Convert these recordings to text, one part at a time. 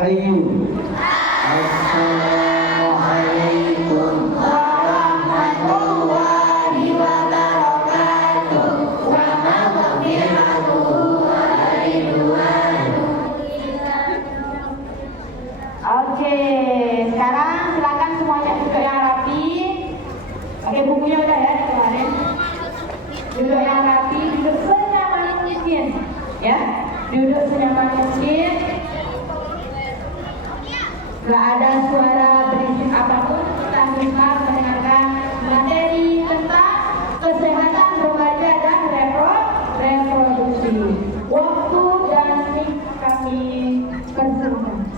Hayyun. Assalamualaikum warahmatullahi wabarakatuh. Wa maghfiratuhu wa ridwanuhu. Oke, sekarang silakan semuanya duduk yang rapi. Oke, bukunya udah ya di kemarin. Duduk yang rapi, duduk senyaman mungkin, ya. Duduk senyaman mungkin. Gak ada suara berisik apapun. Kita bisa mendengarkan materi tentang kesehatan remaja dan reproduksi. Waktu dan mic kami persilakan.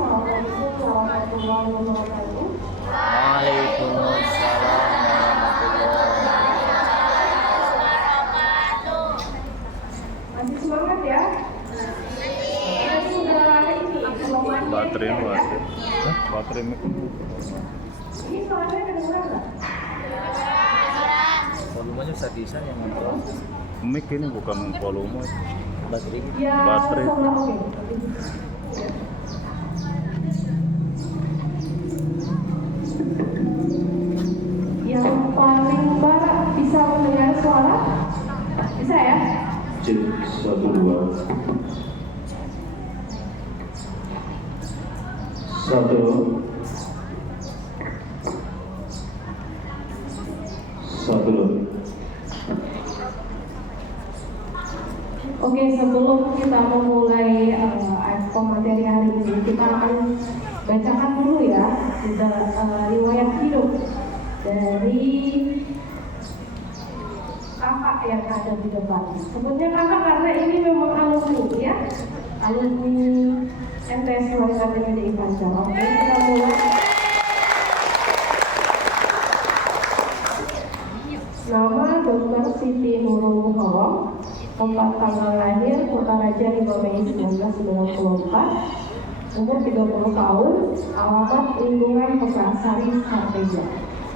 Assalamualaikum warahmatullahi wabarakatuh. Waalaikumsalam warahmatullahi wabarakatuh. Masih semangat ya? Ini udah ini Baterai mic. Ini suaranya kedengeran nggak? Volumenya bisa yang ngontrol. Mic ini bukan volume. Baterai. Ya, Baterai. sama oke. Yang paling barat bisa mendengar suara? Bisa ya? Cek 1 2 1 1. Oke, sebelum kita memulai materi hari ini, kita akan bacakan dulu ya riwayat hidup dari kakak yang ada di depan. Sebutnya kakak karena ini memang alumni ya, alumni MTS Warisan PDI Pancar. Oke, kita mulai. Nama Dr. Siti Nurul Muhawam, tempat tanggal lahir Kota Raja 5 Mei 1994, umur 30 tahun, alamat lingkungan Pekarsari Sarteja.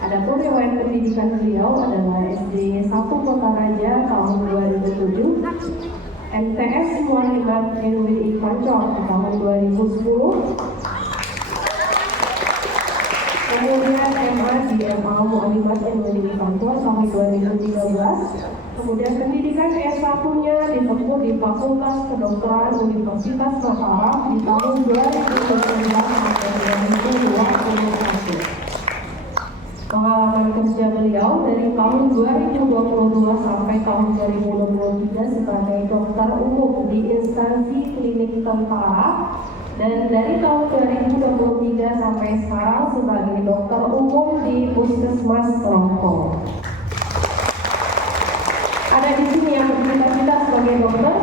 Adapun riwayat pendidikan beliau adalah SD 1 Kota Raja tahun 2007, MTS Mualimat NWI Pancor tahun 2010, kemudian MA di MA Mualimat NWI Pancor tahun 2013, kemudian pendidikan S1-nya ditempuh di Fakultas Kedokteran Universitas Mataram di tahun 2019 sampai 2021. Pengalaman kerja beliau dari tahun 2022 sampai tahun 2023 sebagai dokter umum di instansi klinik tentara, dan dari tahun 2023 sampai sekarang sebagai dokter umum di Puskesmas Rongkong. Ada di sini yang bercita-cita sebagai dokter?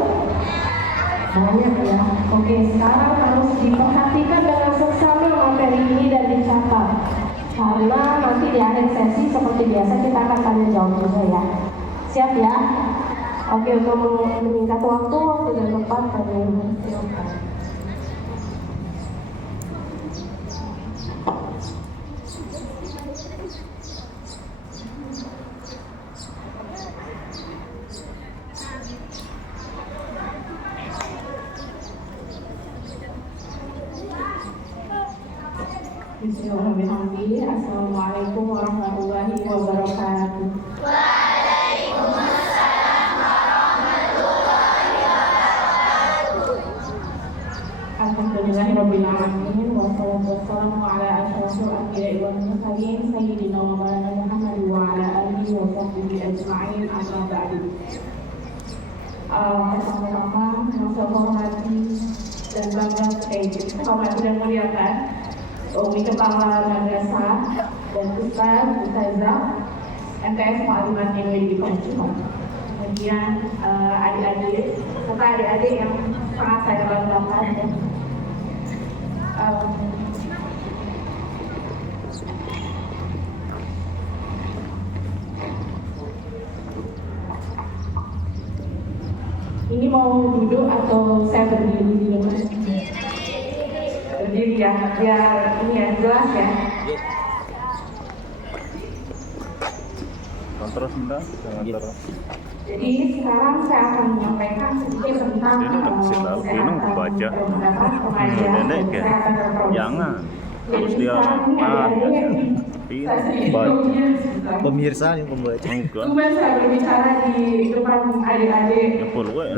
Banyak ya. Oke, sekarang harus diperhatikan dengan seksama materi ini dan dicatat. Karena nanti di akhir sesi seperti biasa kita akan tanya jawab juga ya. Siap ya? Oke, untuk meningkat waktu dan tempat kami silakan. Bismillahirrahmanirrahim. Assalamualaikum warahmatullahi wabarakatuh. Waalaikumsalam warahmatullahi wabarakatuh. Alhamdulillahirabbil alamin wassalatu wassalamu ala asyrofil anbiya'i wal mursalin sayyidina wa maulana Muhammad wa ala alihi wa sahbihi ajma'in, amma ba'du. Pertama-tama yang saya hormati dan bangga hormati dan muliakan Umi Kepala Madrasah dan Ustazah MTS Mualimat NWI Pancor. Kemudian adik-adik serta adik-adik yang sangat saya banggakan ya. Ini mau duduk atau saya berdiri di rumah? Berdiri ya, biar ini ya jelas ya. Terus enggak? Jangan terus. Jadi sekarang saya akan menyampaikan sedikit tentang Ini udah kasih tahu, ini mau baca. Nenek kan? Jangan. Terus dia Pemirsa yang pembaca. enggak. Tugas saya berbicara di depan adik-adik Ya perlu ya.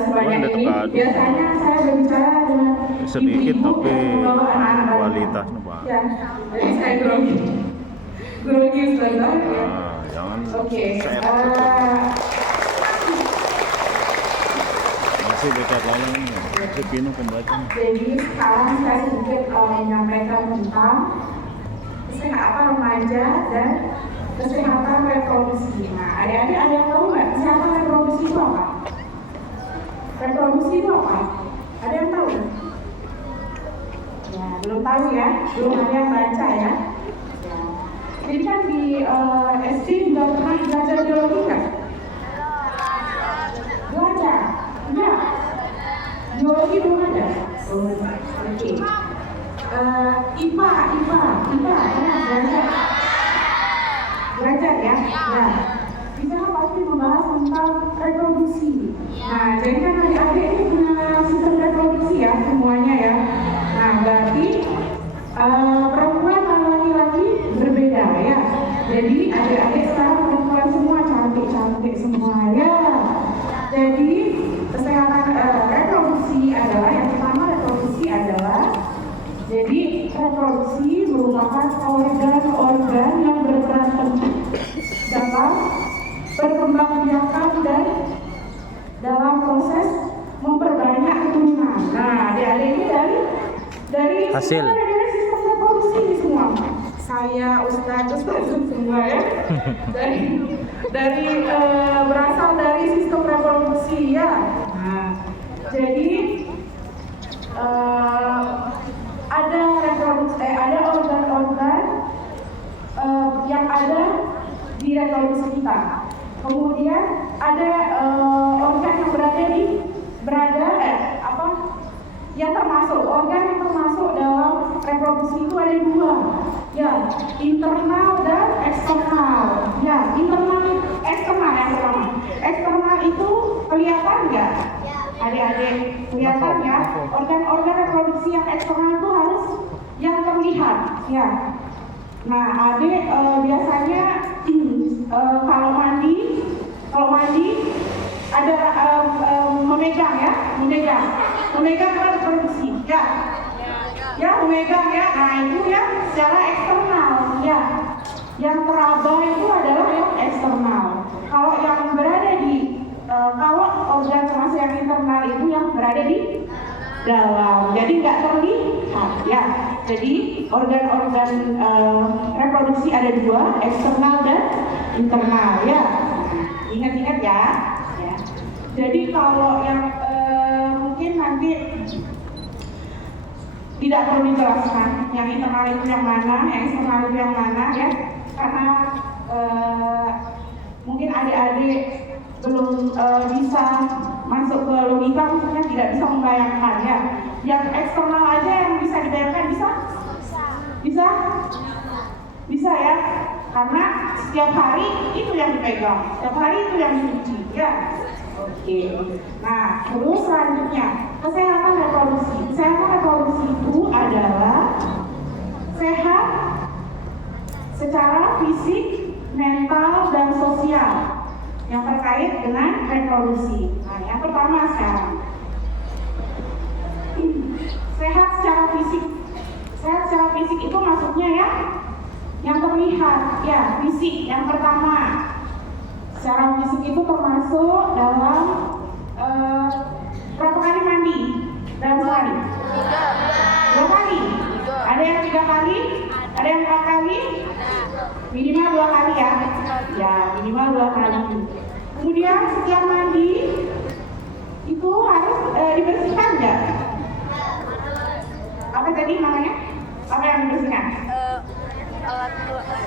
sebanyak Kan ini. dekat. Biasanya saya berbicara dengan Sedikit ibu-ibu tapi membawa anak-anak. kualitasnya bagus. Ya, jadi saya grogi sebentar ya. Nah, jangan Oke, saya masih dekat lalu ini. Masih pinung pembaca. jadi sekarang saya sedikit menyampaikan tentang kesehatan remaja dan kesehatan reproduksi. Nah, adik-adik ada yang tahu nggak kesehatan reproduksi itu apa? Reproduksi itu apa? Ada yang tahu? Ya, belum tahu ya, belum ada yang baca ya. Ya. Jadi kan di SD juga pernah belajar biologi kan? Belajar? Enggak. Biologi belum ada? Oke. IPA, belajar ya. Nah, di sana pasti membahas tentang reproduksi. Nah, jadi kan adik-adik ini punya sistem reproduksi ya semuanya ya. Nah, berarti perempuan dan laki-laki berbeda ya. Jadi adik-adik sekarang perempuan semua cantik-cantik semua ya. Jadi kesehatan reproduksi adalah yang pertama reproduksi adalah jadi reproduksi merupakan organ-organ yang berperan penting dalam perkembangbiakan dan dalam proses memperbanyak keturunan. Nah, adik-adik ini dari Hasil. semua dari sistem reproduksi ini semua. Saya Ustaz semua ya. dari berasal dari sistem reproduksi ya. Nah, jadi ada reproduksi, ada organ-organ yang ada di reproduksi kita. Kemudian ada organ yang yang termasuk organ yang termasuk dalam reproduksi itu ada dua, ya, internal dan eksternal. Ya, internal, eksternal yang pertama. Eksternal itu kelihatan nggak? Adik-adik kelihatan ya? Organ-organ reproduksi yang eksternal itu harus yang terlihat, ya. Nah, adik biasanya kalau mandi ada memegang ya, memegang alat reproduksi, ya, memegang ya. Nah, itu ya secara eksternal, ya. Yang teraba itu adalah yang eksternal. Kalau yang berada di kalau organ termasuk yang internal itu yang berada di dalam, jadi nggak terlihat ya. Jadi organ-organ reproduksi ada dua, eksternal dan internal ya. Ingat-ingat ya. Jadi kalau yang mungkin nanti tidak perlu dijelaskan, yang internal itu yang mana, yang eksternal itu yang mana ya, karena mungkin adik-adik belum bisa masuk ke logika, maksudnya tidak bisa membayangkan ya. Yang eksternal aja yang bisa dibayangkan bisa ya, karena setiap hari itu yang dipegang, setiap hari itu yang dicuci ya. Oke. Nah, terus selanjutnya kesehatan reproduksi. Kesehatan reproduksi itu adalah sehat secara fisik, mental, dan sosial yang terkait dengan reproduksi. Nah, yang pertama sekarang sehat secara fisik. Sehat secara fisik itu maksudnya ya yang terlihat ya, fisik yang pertama. Secara fisik itu termasuk dalam berapa kali mandi dalam sehari? 2 kali. Ada yang 3 kali? Ada yang 4 kali? Minimal 2 kali ya. Ya, minimal 2 kali. Kemudian setiap mandi itu harus dibersihkan nggak? Apa tadi namanya? Apa yang dibersihkan?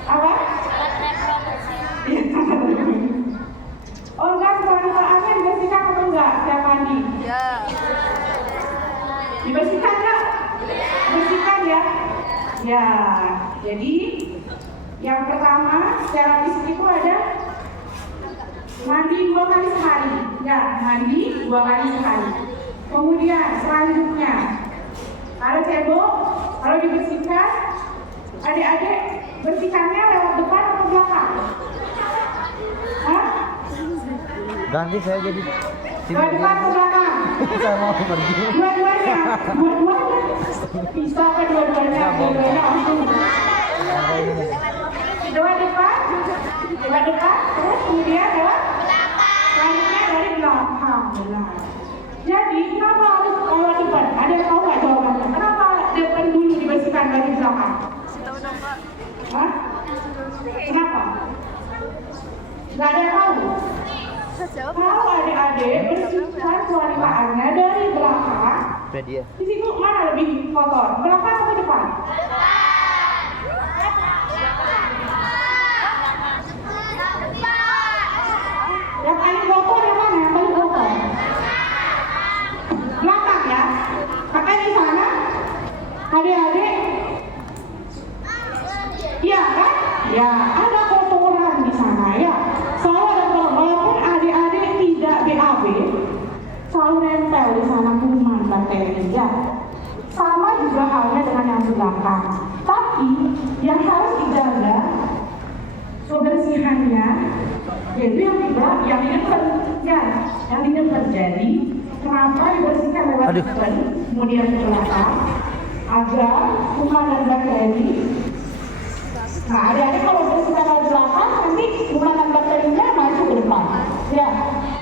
Apa? Organ kewanitaannya dibersihkan atau enggak setiap mandi? Dibersihkan nggak? Bersihkan ya. Ya, jadi yang pertama secara fisik itu ada mandi 2 kali sehari. Ya, mandi 2 kali sehari. Kemudian selanjutnya, kalau cebok, kalau dibersihkan, adik-adik bersihkannya lewat depan atau belakang? Hah? Ganti saya jadi Lewat depan atau belakang? saya mau pergi. Dua-duanya, dua-duanya. Bisa kan dua-duanya? Dua-duanya langsung. Lewat depan, terus kemudian lewat selanjutnya dari belakang. Benar. Jadi kenapa harus lewat depan? Ada yang tahu nggak jawabannya? Kenapa depan dulu dibersihkan dari belakang? Hah? Kenapa? Nggak ada yang tahu? Kalau adik-adik bersihkan kewanitaannya dari belakang, Dia. di situ mana lebih kotor? Belakang atau depan? Yang paling kotor yang mana? Yang paling kotor? Belakang ya? Makanya di sana adik-adik, iya kan? Ya, ada kotoran di sana ya. Selalu ada kotoran. Walaupun adik-adik tidak BAB, selalu nempel di sana kuman bakteri ya. Sama juga halnya dengan yang belakang. Tapi yang harus dijaga kebersihannya, yaitu yang tidak, yang di depan ya, yang di depan. Jadi kenapa dibersihkan lewat depan, kemudian ke belakang, agar kuman dan bakteri. Nah, adik-adik kalau bersihkan lewat belakang, nanti kuman dan bakterinya maju ke depan. Ya,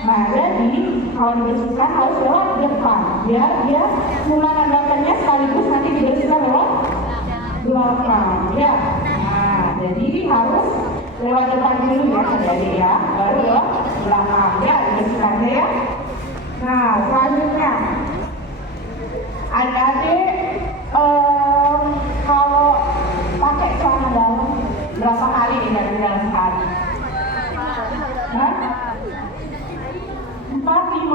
nah jadi kalau dibersihkan harus lewat depan, biar dia kuman dan bakterinya sekaligus nanti dibersihkan lewat belakang. Ya, nah jadi harus lewat depan dulu ya adik-adik ya, baru lewat belakang ya dibersihkannya ya. Nah selanjutnya adik-adik kalau pakai celana dalam berapa kali nih di dalam sehari? Hah? 4, 5?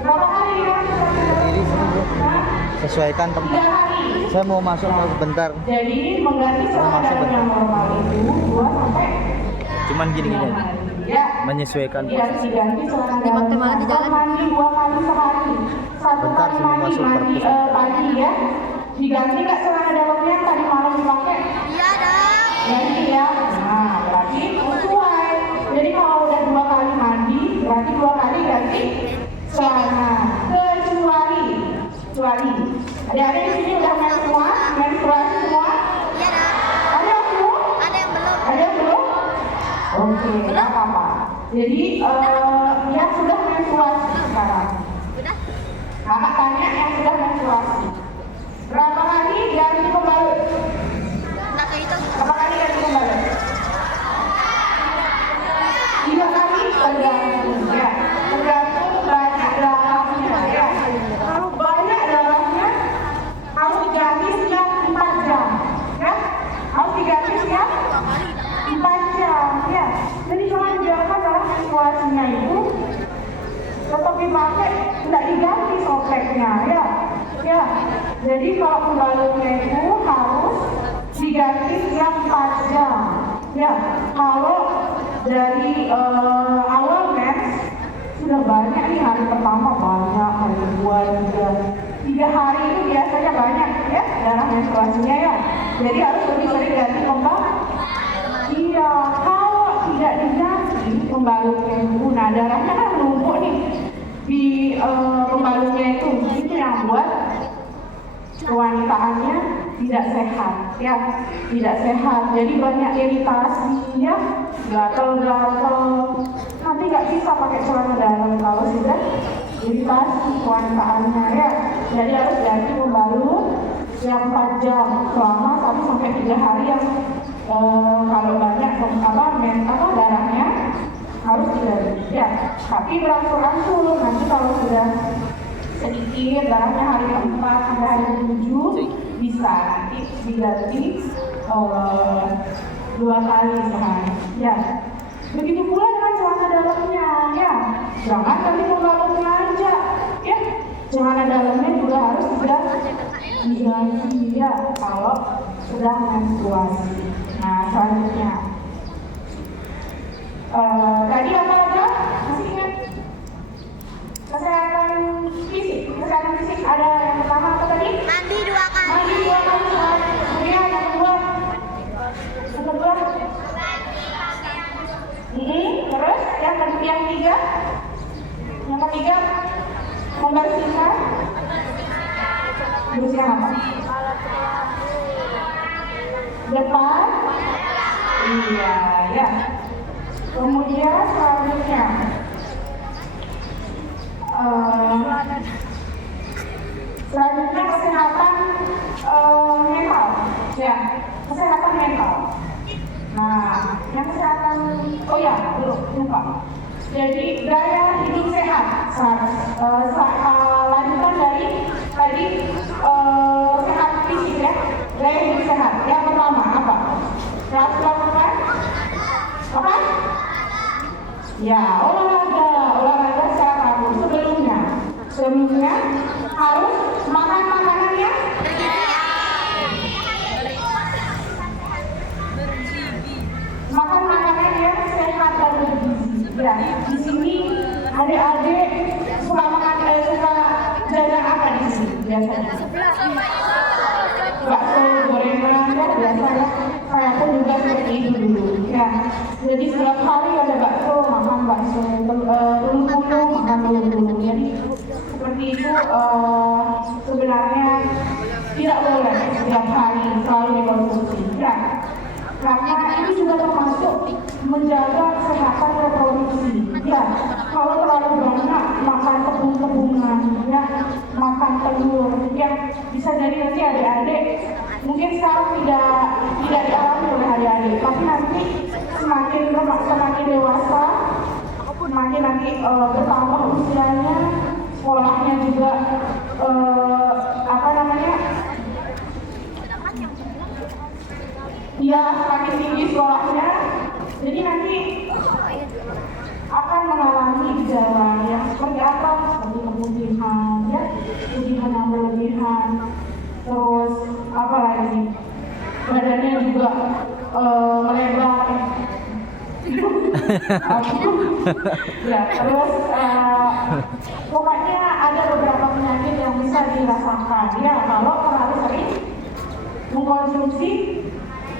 Berapa kali ya? Sesuaikan tempat. 3 kali. Saya mau masuk sebentar. Jadi mengganti celana dalam yang normal itu 2 sampai Cuman gini-gini. ya. Menyesuaikan. Jadi harus diganti celana dalam. Mandi 2 kali sehari. 1 Bentar, kali saya mau mandi masuk perpus. pagi ya. Diganti nggak celana dalamnya yang tadi malam dipakai? Iya dong. Ganti ya. Nah berarti sesuai. Jadi kalau udah 2 kali mandi, berarti 2 kali ganti celana. Kecuali adik-adik di sini udah menstruasi semua? Iya dong. Ada yang belum? Ada yang belum. Ada yang belum? Oke, nggak apa-apa. Jadi dia sudah menstruasi sekarang. Udah. Kakak tanya yang sudah menstruasi. Berapa kali ganti pembalut? Nggak kehitung. Berapa kali ganti pembalut? 3 kali tergantung ya. Tergantung banyak darahnya ya. Kalau banyak darahnya harus diganti setiap 4 jam ya. Harus diganti setiap 4 jam ya. Jadi jangan biarkan darah menstruasinya itu tetap dipakai, tidak diganti sobeknya ya. Ya, jadi kalau pembalutnya itu harus diganti setiap 4 jam. Ya, kalau dari awal mens sudah banyak nih, hari pertama banyak, hari kedua juga, 3 hari itu biasanya banyak ya darah menstruasinya ya. Jadi harus lebih sering ganti pembalut. Iya, kalau tidak diganti pembalutnya itu, nah darahnya kan menumpuk nih di pembalutnya itu yang buat kewanitaannya tidak sehat ya, tidak sehat. Jadi banyak iritasi ya, gatal-gatal, nanti nggak bisa pakai celana dalam kalau sudah iritasi kewanitaannya ya. Jadi harus ganti pembalut setiap 4 jam selama 1 sampai 3 hari yang kalau banyak darahnya harus diganti ya. Tapi berangsur-angsur, nanti kalau sudah sedikit darahnya hari ke-4 sampai hari ke-7 bisa nanti diganti 2 kali sehari ya. Begitu pula dengan celana dalamnya ya, jangan ganti pembalutnya aja ya. celana dalamnya juga harus sudah diganti ya kalau sudah menstruasi. Nah, selanjutnya tadi apa aja? Masih ingat? Kesehatan fisik ada yang pertama apa tadi? Mandi 2 kali. Mandi 2 kali sehari. Kemudian yang kedua, terus yang ketiga membersihkan apa? Depan, iya ya. Kemudian selanjutnya kesehatan mental, ya, kesehatan mental. Nah, yang kesehatan, oh ya, belum lupa. Jadi gaya hidup sehat. Lanjutan dari tadi sehat fisik ya, gaya hidup sehat. Yang pertama apa? Yang lakukan apa? Ya, olahraga secara teratur. Sebelumnya harus makan makanan yang sehat dan bergizi. Ya, di sini adik-adik suka jajan apa di sini biasanya? Bakso, gorengan, ya biasanya. Saya pun juga seperti itu dulu. Ya, jadi setiap hari ada bakso, makan bakso, telur makan telur. Jadi seperti itu sebenarnya tidak boleh setiap hari selalu dikonsumsi. Ya, karena ini juga termasuk menjaga kesehatan reproduksi. Ya, kalau terlalu banyak makan tepung-tepungan, ya, makan telur, ya, bisa jadi nanti adik-adik mungkin sekarang tidak dialami oleh adik-adik, tapi nanti semakin dewasa, semakin nanti bertambah usianya, sekolahnya juga dia semakin tinggi sekolahnya, jadi nanti akan mengalami gejala yang seperti apa? Seperti keputihan, ya, keputihan yang berlebihan, terus apa lagi? Badannya juga melebar. Ya, terus pokoknya ada beberapa penyakit yang bisa dirasakan ya kalau terlalu sering mengkonsumsi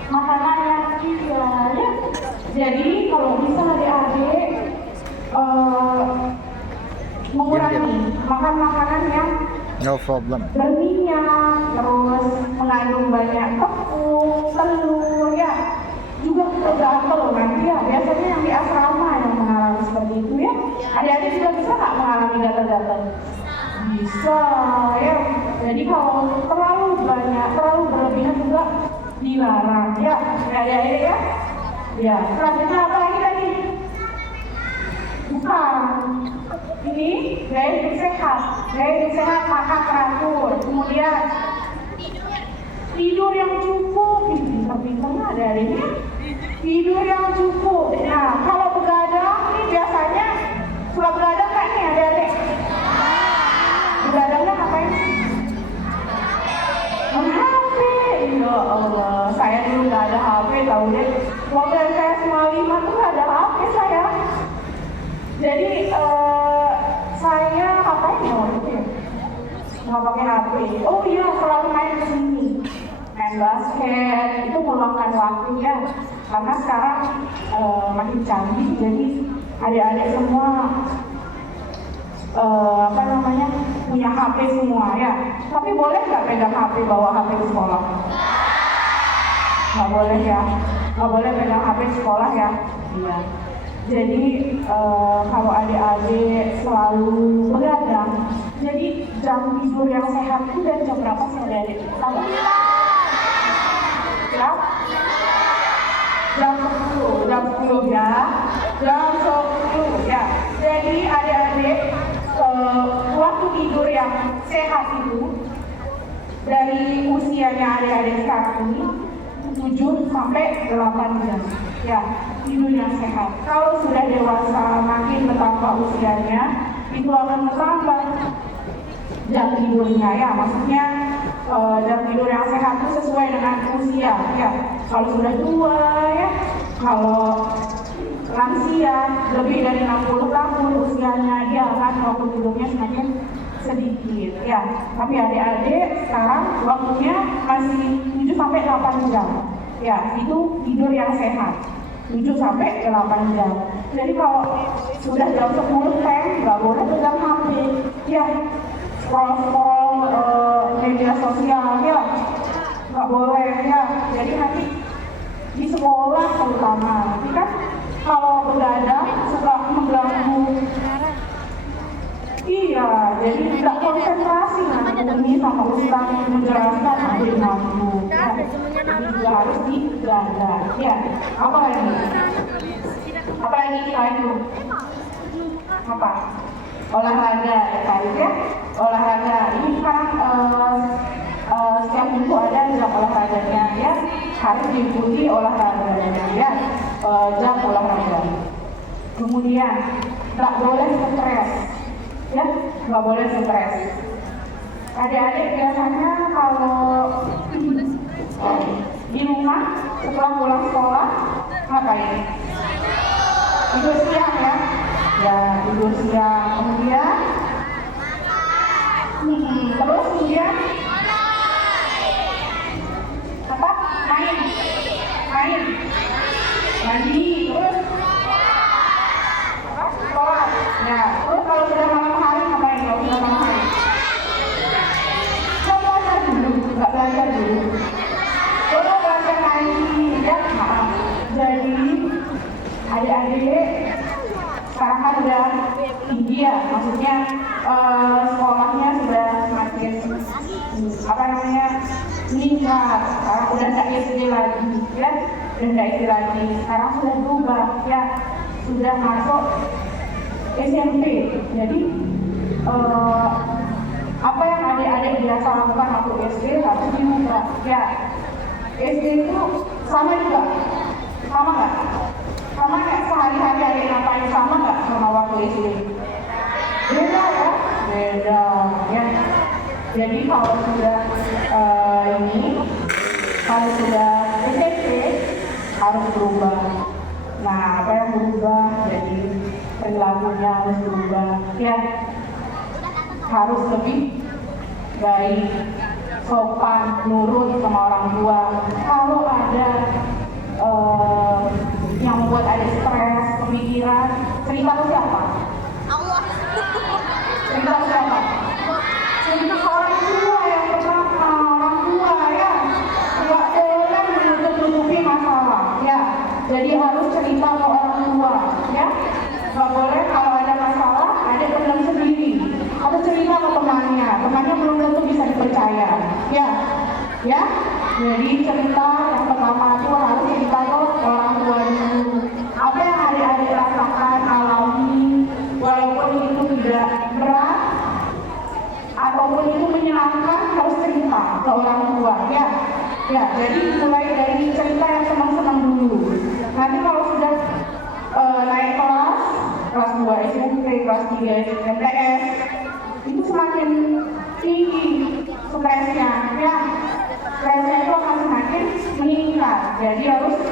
makanan yang ya. Jadi kalau bisa adik-adik mengurangi makan makanan yang No problem. berminyak, terus mengandung banyak tepung, telur, ya. Juga gatal nanti ya. Biasanya yang di asrama yang mengalami seperti itu ya. Adik-adik juga bisa nggak mengalami gatal-gatal? Bisa ya. Jadi kalau terlalu banyak, terlalu berlebihan juga dilarang ya. Adik-adik ya. Ya. Selanjutnya apa lagi tadi? Bukan. Ini gaya hidup sehat. Gaya hidup sehat, makan teratur. Kemudian tidur yang cukup. Pintar-pintar ada adanya. Tidur yang cukup. Nah, kalau begadang ini biasanya suka begadang kan nih adik-adik? Begadangnya ngapain sih? Main HP. Ya Allah, saya dulu nggak ada HP, tahu deh. Waktu saya 95 tuh nggak ada HP saya. Jadi saya ngapain ya waktu itu ya? Nggak pakai HP. Oh iya, selalu main ke sini. Main basket, itu meluangkan waktu ya. Karena sekarang makin canggih, jadi adik-adik semua punya HP semua ya. Tapi boleh nggak pegang HP, bawa HP ke sekolah? Nggak boleh ya. Nggak boleh pegang HP di sekolah ya. Iya. Jadi kalau adik-adik selalu begadang, jadi jam tidur yang sehat itu dari jam berapa sih adik-adik? Tahu? Ya? Jam 10 ya. Jam 10 ya. Jadi adik-adik waktu tidur yang sehat itu dari usianya adik-adik sekarang ini 7 sampai 8 jam. Ya, tidur yang sehat. Kalau sudah dewasa, makin bertambah usianya, itu akan bertambah jam tidurnya ya, maksudnya jam tidur yang sehat itu sesuai dengan usia ya. Kalau sudah tua ya, kalau lansia lebih dari 60 tahun usianya, dia akan waktu tidurnya semakin sedikit ya. Tapi adik-adik sekarang waktunya masih 7 sampai 8 jam ya, itu tidur yang sehat 7 sampai 8 jam. Jadi kalau sudah jam 10 nggak boleh pegang HP ya, scroll media sosial ya, nggak boleh ya. Jadi nanti di sekolah terutama nanti kan kalau begadang suka mengganggu. Iya, jadi tidak konsentrasi nanti ini sama ustaz menjelaskan adik mampu. Ya, jadi juga harus dijaga. Ya, apa lagi? Apa lagi kita itu? Apa? Olahraga ya, olahraga. Ini sekarang setiap minggu ada jam olahraganya ya, harus diikuti olahraganya ya, jam olahraga. Kemudian nggak boleh stres ya, nggak boleh stres. Adik-adik biasanya kalau di rumah setelah pulang sekolah ngapain? Tidur siang ya, ya tidur siang. Kemudian terus kemudian apa? Main mandi, terus sekolah ya. Terus kalau sudah malam hari ngapain? Kalau sudah malam hari belajar dulu, nggak belajar dulu, terus belajar lagi ya. Jadi adik-adik sekarang kan udah tinggi ya, maksudnya sekolahnya sudah semakin apa namanya meningkat. Sekarang udah nggak SD lagi ya, udah nggak SD lagi, sekarang sudah berubah ya, sudah masuk SMP. Jadi apa yang adik-adik biasa lakukan waktu SD harus diubah ya. SD itu sama juga, sama nggak? Sama nggak sehari-hari adik ngapain sama nggak sama waktu SD? Beda ya, beda ya. Jadi kalau sudah kalau sudah SMP harus berubah. Nah, apa yang berubah? Jadi perilakunya harus berubah ya, harus lebih baik, sopan, nurut sama orang tua. Kalau ada yang membuat ada stres, pemikiran, cerita ke siapa? Allah. Cerita ke siapa? Cerita ke orang tua yang pertama, orang tua ya. Nggak boleh menutup-nutupi masalah ya. Jadi harus cerita ke orang tua ya. Nggak boleh kalau ada masalah, ada pendam sendiri. Atau cerita ke temannya belum tentu bisa dipercaya ya. Ya, jadi cerita yang pertama itu harus cerita ke orang tua dulu. Apa yang adik-adik rasakan, alami, walaupun itu tidak berat ataupun itu menyenangkan, harus cerita ke orang tua ya. Ya, jadi mulai dari cerita yang senang-senang dulu. Nanti kalau sudah naik kelas 2 SMP, kelas 3 MTS, itu semakin tinggi stresnya ya. Stresnya itu akan semakin meningkat. Jadi harus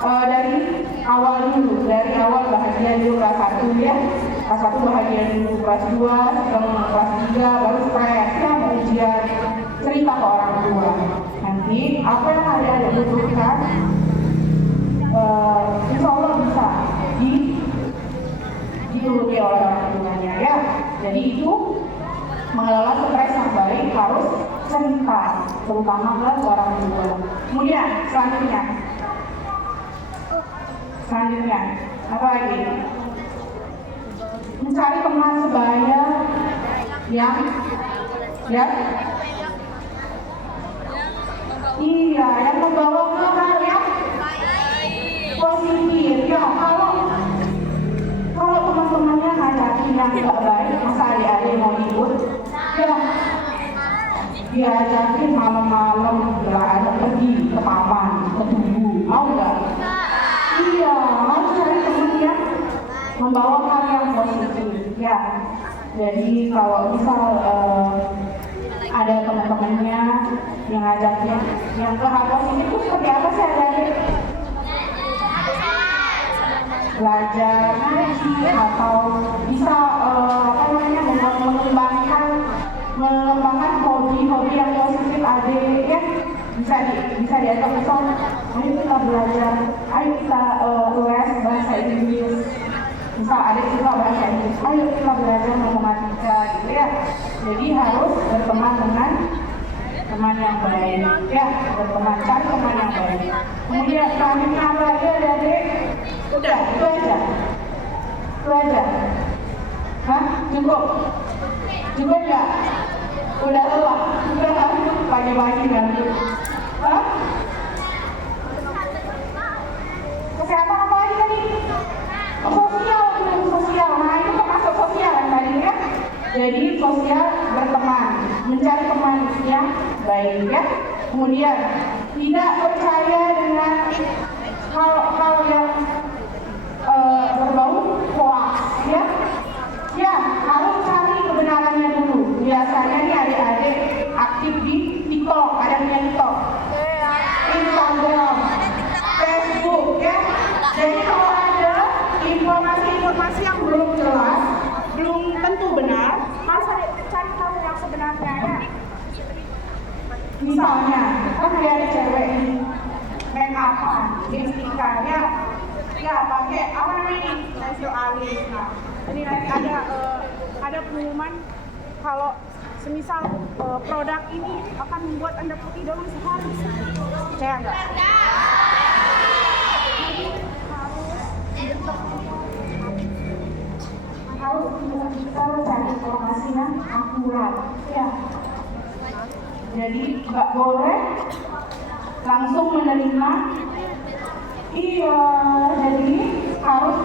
dari awal dulu, dari awal bahagia dulu kelas 1 ya. Kelas 1 bahagia dulu, kelas 2, kelas 3 baru stres ya, mau ujian. Cerita ke orang tua. Nanti apa yang adik-adik butuhkan, insya Allah bisa dituruti oleh orang tuanya ya. Jadi itu mengelola stres yang baik harus cerita, terutama ke orang tua. Kemudian selanjutnya apa lagi? Mencari teman sebaya yang ya, iya, yang membawa ke hal yang positif ya. Kalau teman-temannya ngajakin yang tidak baik, masa adik-adik mau ikut? Ya, diajakin malam-malam ada pergi ke taman, ke tugu, mau nggak? Iya, harus cari teman yang membawa hal yang positif ya. Jadi kalau misal ada teman-temannya yang ngajaknya yang ke hal positif itu seperti apa sih adik-adik? Belajar ngaji atau bisa mengembangkan hobi-hobi yang positif adik ya, bisa diajak misal ayo kita belajar, ayo kita les bahasa Inggris, misal adik suka bahasa Inggris, ayo kita belajar matematika gitu ya. Jadi harus berteman dengan teman yang baik ya, berteman, cari teman yang baik. Kemudian selanjutnya apa lagi adik-adik? Udah, itu aja. Hah? Cukup nggak? Udah lelah? Udah pagi-pagi nanti. Hah? Kesehatan apa lagi tadi? Sosial. Nah itu termasuk sosial kan tadi ya. Jadi sosial, berteman, mencari teman yang baik ya. Kemudian tidak percaya dengan hal-hal yang berbau hoax ya. Ya, harus cari kebenarannya dulu. Biasanya nih adik-adik aktif di TikTok, ada punya TikTok, Instagram, Facebook ya. Jadi kalau ada informasi yang belum jelas, belum tentu benar, harus cari tahu yang sebenarnya ya. Misalnya, kan ada cewek ini make up-an, lipstikannya ya pakai apa namanya ini, pensil alis. Nah, ini nanti ada pengumuman kalau semisal produk ini akan membuat Anda putih dalam sehari. Percaya nggak? Harus kita cari informasi yang akurat ya. Jadi nggak boleh langsung menerima. Iya, jadi harus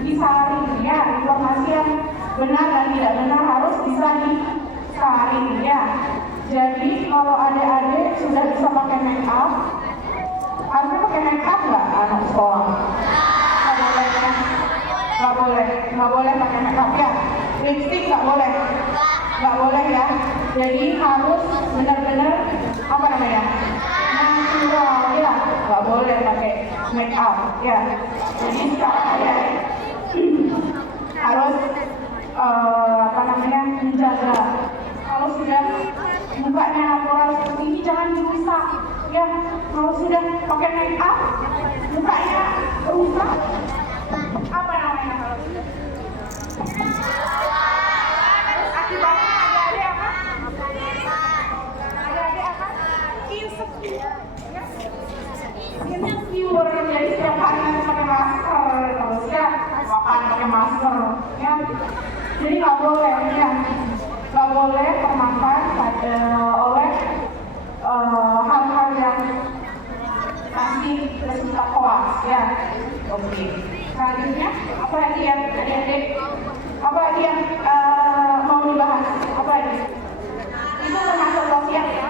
disaring ya, informasi yang benar dan tidak benar harus bisa disaring ya. Jadi kalau adik-adik sudah bisa pakai make up, harusnya pakai make up nggak anak sekolah? Nggak boleh pakai make up ya. Lipstick nggak boleh ya. Jadi harus benar-benar apa namanya? Natural ya, nggak boleh pakai make up ya. Jadi sekarang ya harus menjaga. Kalau sudah mukanya natural seperti ini jangan dirusak ya. Kalau sudah pakai make up mukanya rusak, apa namanya kalau sudah? Akibatnya adik-adik apa? Insecure ya. Insecure, jadi setiap hari harus pakai masker terus ya, makan pakai masker ya. Jadi nggak boleh ya, nggak boleh termakan oleh hal-hal yang masih bersifat hoax ya. Oke. Selanjutnya apa lagi ya adik-adik? Apa lagi yang mau dibahas? Apa lagi? Itu termasuk sosial ya.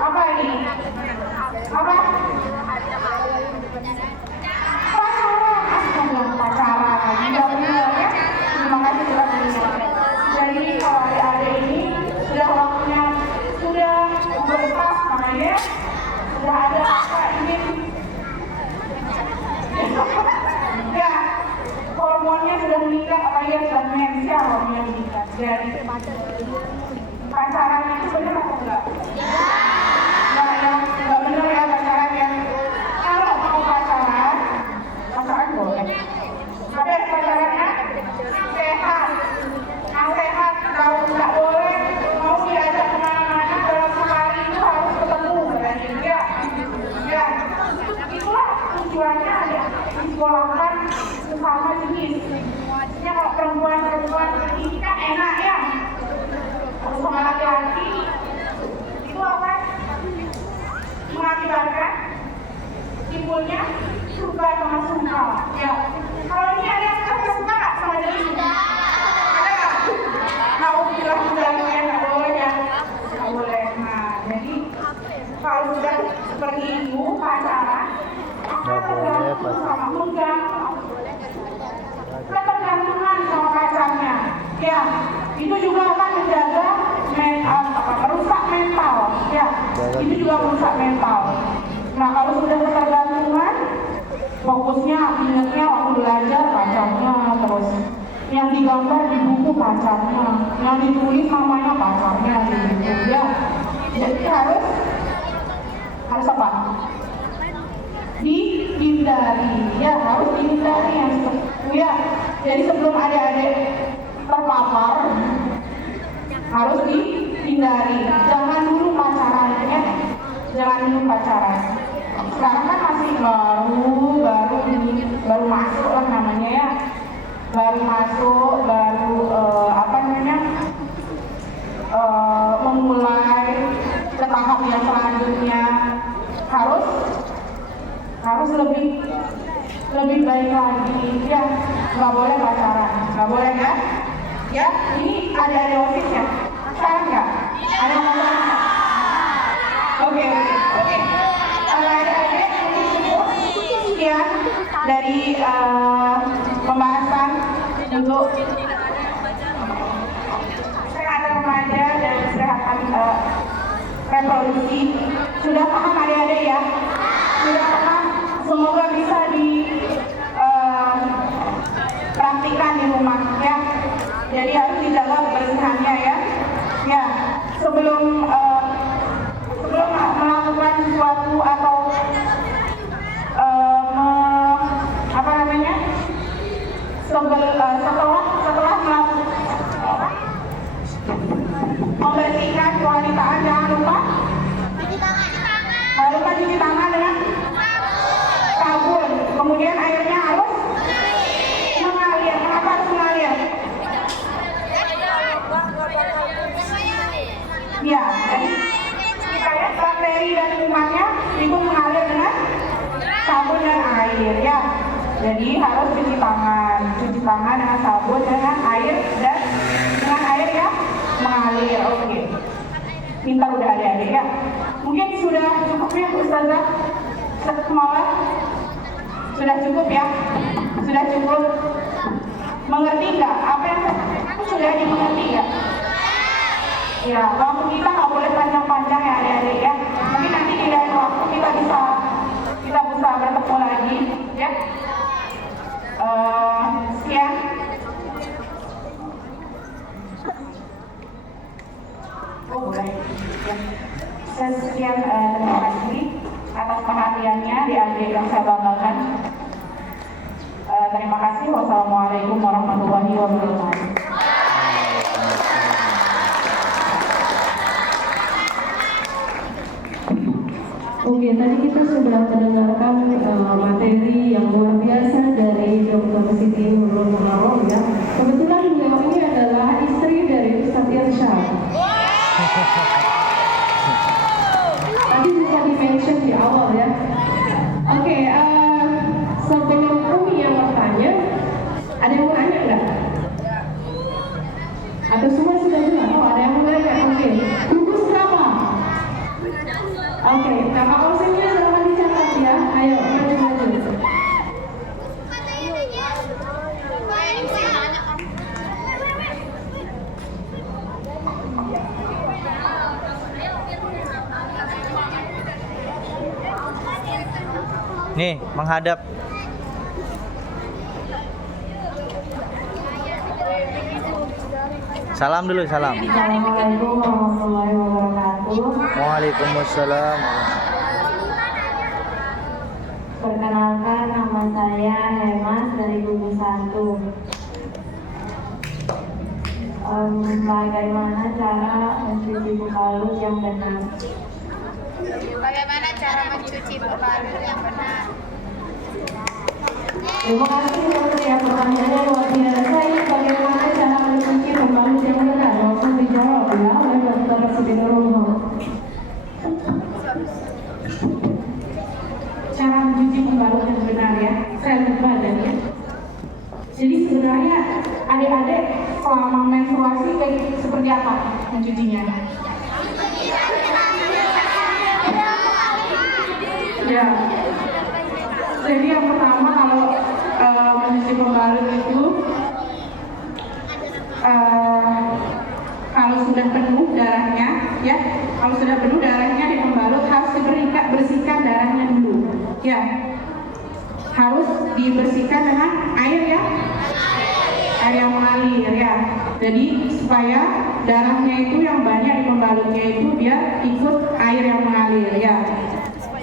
Apa ini? Apa? Pacaran lagi ya. Terima kasih sudah mengingatkan. Jadi kalau adik-adik ini sudah waktunya sudah berpas namanya, sudah ada apa ini? Ya, hormonnya sudah meningkat, apalagi yang sudah menstruasi hormonnya meningkat. Jadi pacaran itu benar atau enggak? Nggak benar ya pacarannya. Kalau mau pacaran boleh. Tapi pacarannya sehat. Kalau nggak boleh mau diajak kemana-mana dalam sehari itu harus ketemu berarti ya. Itulah tujuannya ada disekolahkan sesama jenis. Maksudnya kalau perempuan ini kan enak ya. Kalau sama laki-laki itu apa? Mengakibatkan timbulnya suka sama suka ya. Kalau ini ada yang suka nggak sama jenis ini? Ada nggak? Nah, bilang ya nggak boleh ya, nggak boleh. Nah, jadi kalau sudah seperti itu pacaran, nggak boleh sama ketergantungan sama pacar Ya, itu juga akan menjaga merusak mental. Ya, itu juga merusak mental. Nah, kalau sudah ketergantungan, fokusnya, ingatnya waktu belajar pacarnya, terus yang digambar di buku pacarnya, yang ditulis namanya pacarnya gitu. Ya, jadi harus apa? Dihindari. Ya, harus dihindari yang ya. Jadi sebelum adik-adik terpapar harus dihindari. Jangan dulu pacaran ya. Jangan dulu pacaran. Sekarang kan masih baru masuk lah namanya ya. Baru masuk, memulai ke tahap yang selanjutnya harus lebih baik lagi ya, nggak boleh pacaran, nggak boleh ya. Ya, ini ada OSIS ya, sekarang nggak? Ada yang mau tanya? Oke. Adik-adik ini cukup sekian dari pembahasan untuk kesehatan remaja dan kesehatan reproduksi. Sudah paham adik-adik ya? Sudah paham? Semoga bisa praktikkan di rumah ya. Jadi harus dijaga kebersihannya ya. Ya, sebelum melakukan sesuatu atau setelah membersihkan kewanitaan, jangan lupa cuci tangan dengan sabun. Kemudian airnya harus mengalir. Kenapa harus mengalir? Ya, jadi kita lihat bakteri dan kumannya itu mengalir dengan sabun dan air ya. Jadi harus cuci tangan dengan sabun dengan air dan dengan air yang mengalir. Oke. Pintar udah adik-adik ya. Mungkin sudah cukup ya Ustazah semalam? Sudah cukup ya? Sudah cukup? Mengerti nggak? Apa yang saya sampaikan sudah dimengerti nggak? Ya, waktu kita nggak boleh panjang-panjang ya adik-adik ya. Mungkin nanti di lain waktu kita bisa bertemu lagi ya. Sekian. Oh boleh. Ya. Sekian terima kasih atas perhatiannya di adik yang saya banggakan. Terima kasih. Wassalamualaikum warahmatullahi wabarakatuh. Oke, tadi kita sudah mendengarkan materi yang luar biasa dari Dr. Siti Nurul Muharram ya. Kebetulan beliau ini adalah istri dari Ustaz Irsyad. Tadi bisa di-mention di awal ya. Oke, sebelum Umi yang bertanya, ada yang mau nanya nggak? Atau semua sudah jelas? Oh, ada yang mau nanya? Oke, gugus berapa? Oke, kakak konsennya silahkan dicatat ya. Ayo, maju. Nih, menghadap. Salam dulu, salam. Assalamualaikum warahmatullahi wabarakatuh. Waalaikumsalam. Perkenalkan, nama saya Hemas dari gugus 1. Bagaimana cara mencuci pembalut yang benar? Bagaimana cara mencuci pembalut yang benar? Terima kasih untuk yang pertanyaannya luar biasa. Ini bagaimana cara mencuci pembalut yang benar? Langsung dijawab ya oleh Dr. Siti Nurul Muharram. Cara mencuci pembalut yang benar ya. Saya lupa tadi. Jadi sebenarnya adik-adik selama menstruasi seperti apa mencucinya? Ya. Jadi yang pertama kalau mencuci pembalut itu kalau sudah penuh darahnya di pembalut harus bersihkan darahnya dulu. Ya, harus dibersihkan dengan air ya, air yang mengalir ya. Jadi supaya darahnya itu yang banyak di pembalutnya itu biar ikut air yang mengalir ya.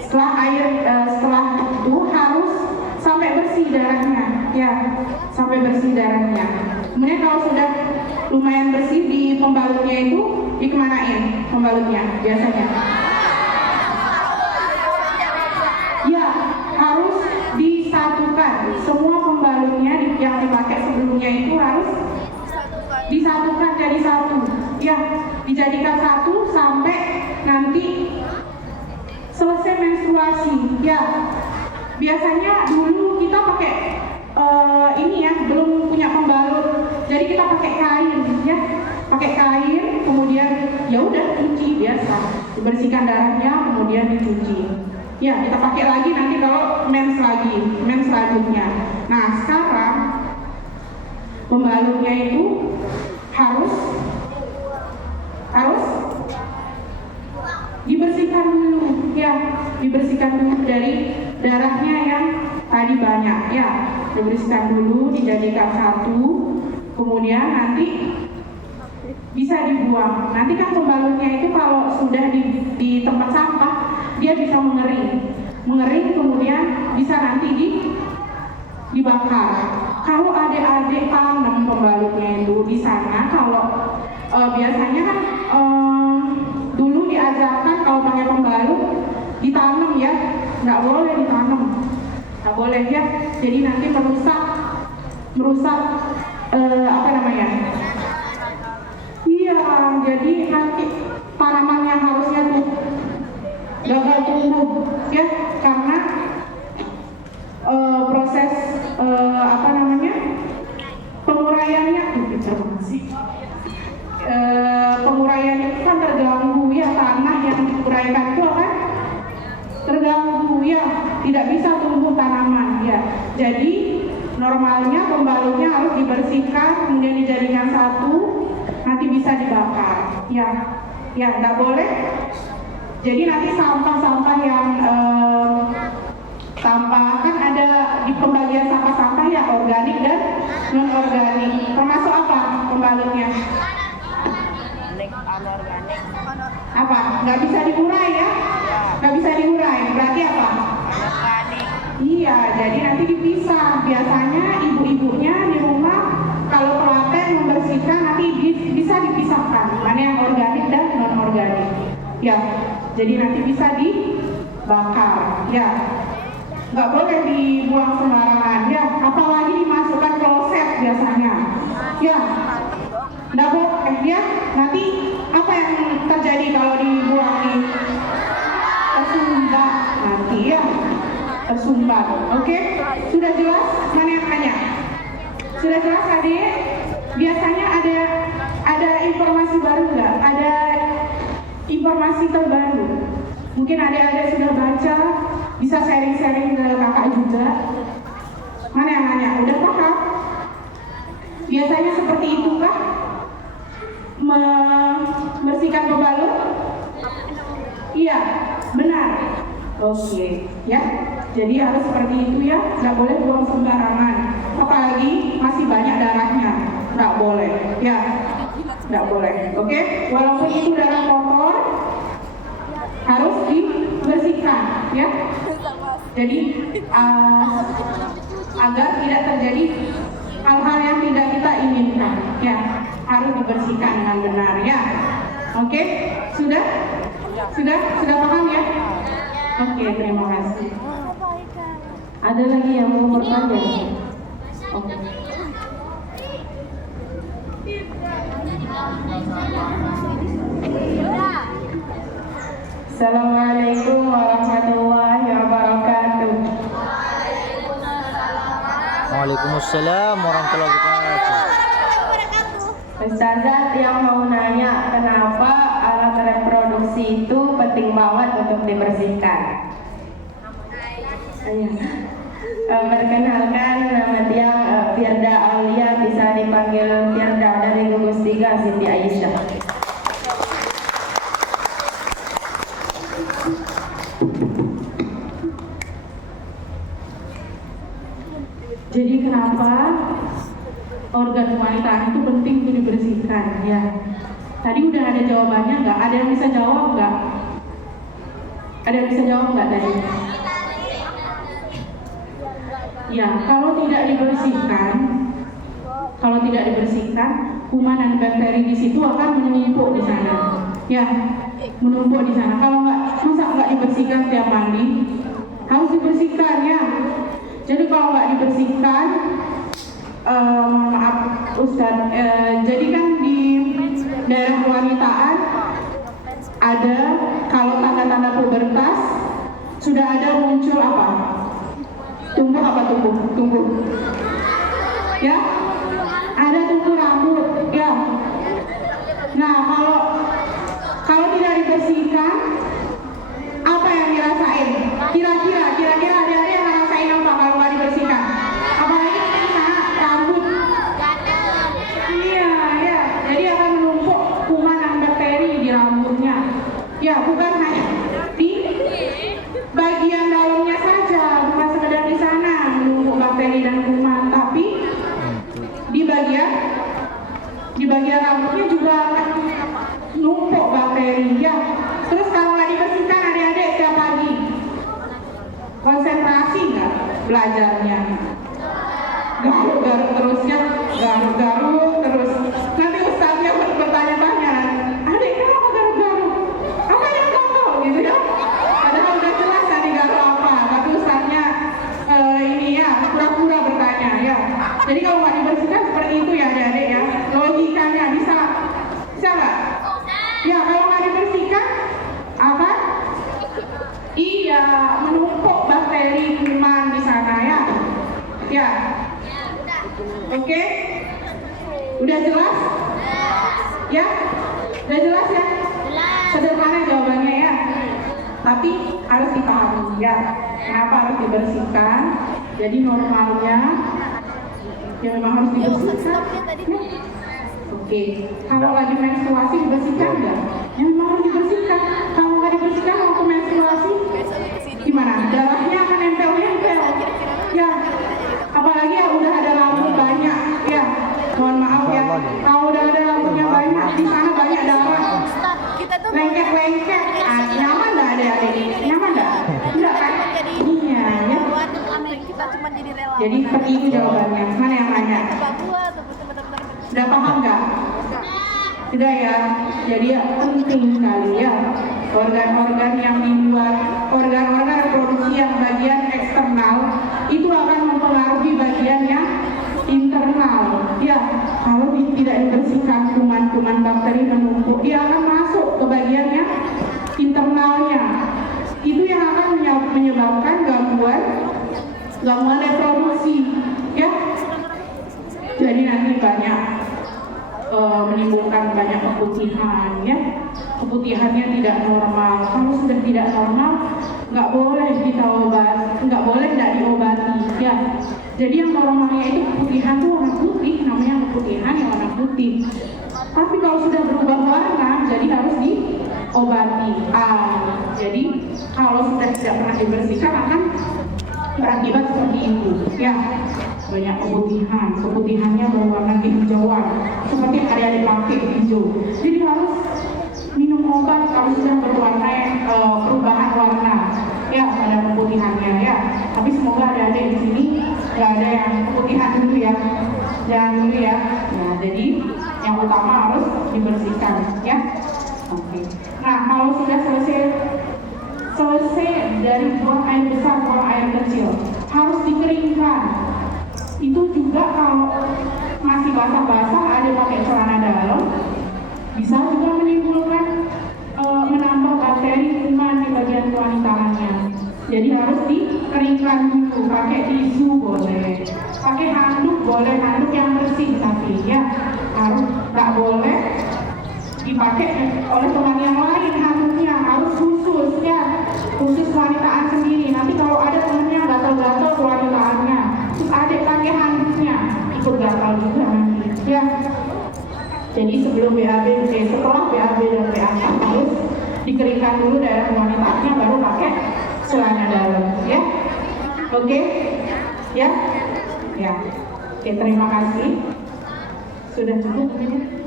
Setelah itu harus sampai bersih darahnya ya, sampai bersih darahnya. Kemudian kalau sudah lumayan bersih di pembalutnya itu dikemanain pembalutnya biasanya? Ya, harus disatukan. Semua pembalutnya yang dipakai sebelumnya itu harus disatukan jadi satu. Ya, dijadikan satu sampai nanti selesai menstruasi. Ya, biasanya dulu kita pakai ini ya, belum punya pembalut, jadi kita pakai kain ya, pakai kain, kemudian ya udah cuci biasa, dibersihkan darahnya, kemudian dicuci. Ya, kita pakai lagi nanti kalau mens selanjutnya. Nah, sekarang pembalutnya itu harus dibersihkan dulu ya, dibersihkan dulu dari darahnya yang tadi banyak ya, dibersihkan dulu, dijadikan satu, kemudian nanti bisa dibuang. Nanti kan pembalutnya itu kalau sudah di tempat sampah dia bisa mengering, kemudian bisa nanti dibakar. Kalau adik-adik tanam pembalutnya itu di sana, kalau biasanya kan dulu diajarkan kalau pakai pembalut ditanam ya, nggak boleh ditanam, nggak boleh ya. Jadi nanti merusak apa namanya? Iya, jadi nanti tanaman yang harusnya tuh gagal tumbuh ya, karena proses apa namanya, penguraiannya penguraian itu kan terganggu ya, tanah yang diuraikan itu akan terganggu ya, tidak bisa tumbuh tanaman ya. Jadi normalnya pembalutnya harus dibersihkan, kemudian dijadikan satu, nanti bisa dibakar ya, nggak boleh. Jadi nanti sampah-sampah yang sampah kan ada di pembagian sampah-sampah ya, organik dan non organik. Termasuk apa pembalutnya? Anorganik. Apa? Nggak bisa diurai ya? Nggak bisa diurai. Berarti apa? Anorganik. Iya, jadi nanti dipisah. Biasanya ibu-ibunya di rumah kalau telaten membersihkan nanti bisa dipisahkan mana yang organik dan non organik. Ya, jadi nanti bisa dibakar. Ya, nggak boleh dibuang sembarangan. Ya, apalagi dimasukkan kloset biasanya. Ya, nggak boleh ya. Nanti apa yang terjadi kalau dibuang di tersumbat nanti ya, tersumbat. Oke, sudah jelas? Mana yang tanya? Sudah jelas adik? Biasanya ada informasi baru nggak? Ada informasi terbaru? Mungkin adik-adik sudah baca, bisa sharing-sharing ke kakak juga. Mana yang nanya? Udah paham? Biasanya seperti itu kah? Membersihkan pembalut? Iya, benar. Oke, ya. Jadi harus seperti itu ya, nggak boleh buang sembarangan. Apalagi masih banyak darahnya, nggak boleh. Ya, nggak boleh. Oke, walaupun itu darah kotor, harus dibersihkan, ya. Jadi agar tidak terjadi hal-hal yang tidak kita inginkan, ya, harus dibersihkan dengan benar, ya. Oke, sudah paham ya? Oke, terima kasih. Ada lagi yang mau bertanya? Oke. Assalamualaikum warahmatullahi wabarakatuh. Waalaikumsalam warahmatullahi wabarakatuh. Ustazah yang mau nanya, kenapa alat reproduksi itu penting banget untuk dibersihkan? Perkenalkan, nama dia Firda Aulia, bisa dipanggil Firda, dari gugus 3 Siti Aisyah. Jadi kenapa organ kewanitaan itu penting untuk dibersihkan? Ya, tadi udah ada jawabannya nggak? Ada yang bisa jawab nggak? Ada yang bisa jawab nggak tadi? Ya, kalau tidak dibersihkan, kuman dan bakteri di situ akan menumpuk di sana. Ya, menumpuk di sana. Kalau masa nggak dibersihkan tiap mandi, harus dibersihkan ya. Jadi kalau nggak dibersihkan, maaf Ustadz, jadi kan di daerah kewanitaan ada, kalau tanda-tanda pubertas sudah ada muncul apa? Tumbuh apa tumbuh? Ya, ada tumbuh rambut ya. Nah kalau tidak dibersihkan, apa yang dirasain? Kira-kira ada yang ngerasain apa kalau nggak dibersihkan? Apalagi di sana rambut. Iya, ya. Jadi akan menumpuk kuman dan bakteri di rambutnya. Ya, bukan hanya di bagian daunnya saja, bukan sekedar di sana menumpuk bakteri dan kuman, tapi di bagian rambutnya juga numpuk bakteri ya. Terus kalau nggak dibersihkan, adik-adik setiap pagi konsentrasi nggak belajarnya? Garuk-garuk terusnya, garuk-garuk terus. Nanti ustaznya bertanya-tanya, adik kenapa garuk-garuk? Apa yang gagal gitu ya? Padahal udah jelas tadi garuk apa. Tapi ustaznya ini ya pura-pura bertanya ya. Jadi kalau nggak dibersihkan seperti itu ya adik-adik ya. Logikanya bisa nggak? Ya, kalau nggak dibersihkan apa? Iya, menumpuk bakteri kuman di sana ya. Ya, oke? Udah jelas? Ya, udah jelas ya? Sederhana jawabannya ya. Tapi harus dipahami ya. Kenapa harus dibersihkan? Jadi normalnya ya memang harus dibersihkan. Ya. Oke, kalau lagi menstruasi dibersihkan enggak? Ya memang harus dibersihkan. Kalau nggak dibersihkan waktu menstruasi gimana? Darahnya akan nempel-nempel. Ya, apalagi ya udah ada rambut banyak. Ya, mohon maaf ya. Kalau udah ada rambutnya banyak, di sana banyak darah. Lengket-lengket. Nyaman nggak adik-adik? Nyaman nggak? Enggak kan? Iya ya. Jadi seperti itu jawabannya. Mana yang nanya? Udah paham nggak? Sudah ya. Jadi ya penting sekali ya. Organ-organ yang di luar, organ-organ reproduksi yang bagian eksternal itu akan mempengaruhi bagian yang internal. Ya, kalau tidak dibersihkan kuman-kuman bakteri menumpuk, dia akan masuk ke bagian yang internalnya. Itu yang akan menyebabkan gangguan reproduksi. Ya. Jadi nanti banyak menimbulkan banyak keputihan ya. Keputihannya tidak normal. Kalau sudah tidak normal, nggak boleh nggak diobati ya. Jadi yang normalnya itu keputihan tuh warna putih, namanya keputihan yang warna putih. Tapi kalau sudah berubah warna, jadi harus diobati. Jadi kalau sudah tidak pernah dibersihkan akan berakibat seperti itu ya. Banyak keputihannya berwarna kehijauan seperti adik-adik pakai hijau. Jadi harus minum obat kalau sudah berwarna perubahan warna ya pada keputihannya ya. Tapi semoga adik-adik di sini nggak ada yang keputihan dulu ya, jangan dulu ya. Nah, jadi yang utama harus dibersihkan ya. Oke. Nah, kalau sudah selesai dari buang air besar, buang air kecil, harus dikeringkan. Itu juga kalau masih basah-basah, ada pakai celana dalam, bisa juga menimbulkan menambah bakteri kuman di bagian kewanitaannya. Jadi harus dikeringkan dulu, pakai tisu boleh, pakai handuk boleh, handuk yang bersih tapi ya harus nggak boleh dipakai oleh teman yang lain, handuknya harus khusus ya, khusus kewanitaan sendiri. Nanti kalau ada temennya gatal-gatal kewanitaannya, terus adik pakai handuknya ikut gatal juga nanti ya. Jadi sebelum BAB, setelah BAB dan BAK harus dikeringkan dulu daerah wanitanya, baru pakai celana dalam, ya. Oke, ya, ya. Oke, terima kasih. Sudah cukup ini.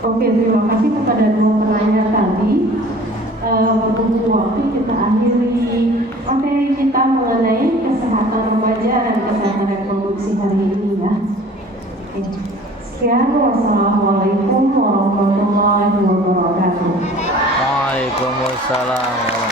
Oke, terima kasih kepada dua penanya tadi. Berhubung waktu, kita akhiri materi kita mengenai kesehatan remaja dan kesehatan reproduksi hari ini ya. Oke. Sekian, wassalamualaikum warahmatullahi wabarakatuh. Waalaikumsalam warahmatullahi wabarakatuh.